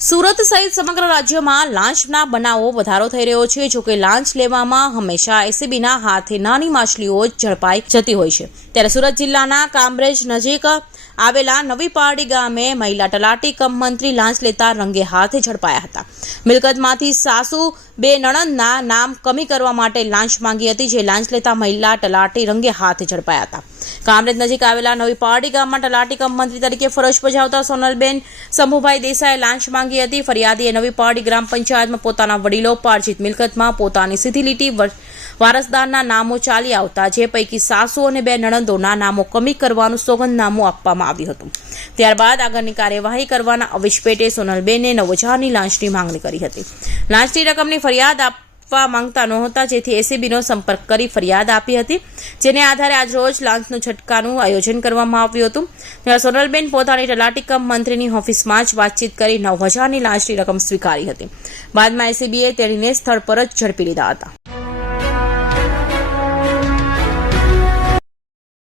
સુરત સહિત સમગ્ર રાજ્યમાં લાંચના બનાવો વધારો થઈ રહ્યો છે। જો કે લાંચ લેવામાં હંમેશા એસીબીના હાથે નાની માછલીઓ જ ઝડપાઈ જતી હોય છે। ત્યારે સુરત જિલ્લાના કામરેજ નજીક આવેલા નવી પારડી ગામે મહિલા તલાટી કમ મંત્રી લાંચ લેતા રંગે હાથે ઝડપાયા હતા। મિલકતમાંથી સાસુ બે નણંદના નામ કમી કરવા માટે લાંચ માંગી હતી, જે લાંચ લેતા મહિલા તલાટી રંગે હાથે ઝડપાયા હતા। કામરેજ નજીક આવેલા નવી પારડી ગામમાં તલાટી કમ મંત્રી તરીકે ફરજ બજાવતા સોનલબેન શંભુભાઈ દેસાઈએ લાંચ માંગી હતી। ફરિયાદીએ નવી પારડી ગ્રામ પંચાયતમાં પોતાના વડીલોપાર્જિત મિલકતમાં પોતાની સીધી લીટી વારસદારના નામો ચાલી આવતા, જે પૈકી સાસુ અને બે નણંદોના નામો કમી કરવાનું સોગંદનામું આપવામાં આવ્યું હતું। ત્યારબાદ આગળની કાર્યવાહી કરવાના આવેશ પેટે સોનલબેને 9,000ની લાંચની માંગણી કરી હતી। લાંચની રકમની ફરિયાદ આપવા માંગતા નહોતા, જેથી એસીબીનો સંપર્ક કરી ફરિયાદ આપી હતી, જેને આધારે આજરોજ લાંચનું છટકાનું આયોજન કરવામાં આવ્યું હતું। ત્યારે સોનલબેન પોતાની તલાટી કમ મંત્રીની ઓફિસમાં જ વાતચીત કરી 9,000ની લાંચની રકમ સ્વીકારી હતી। બાદમાં એસીબીએ તેણીને સ્થળ પર જ ઝડપી લીધા હતા।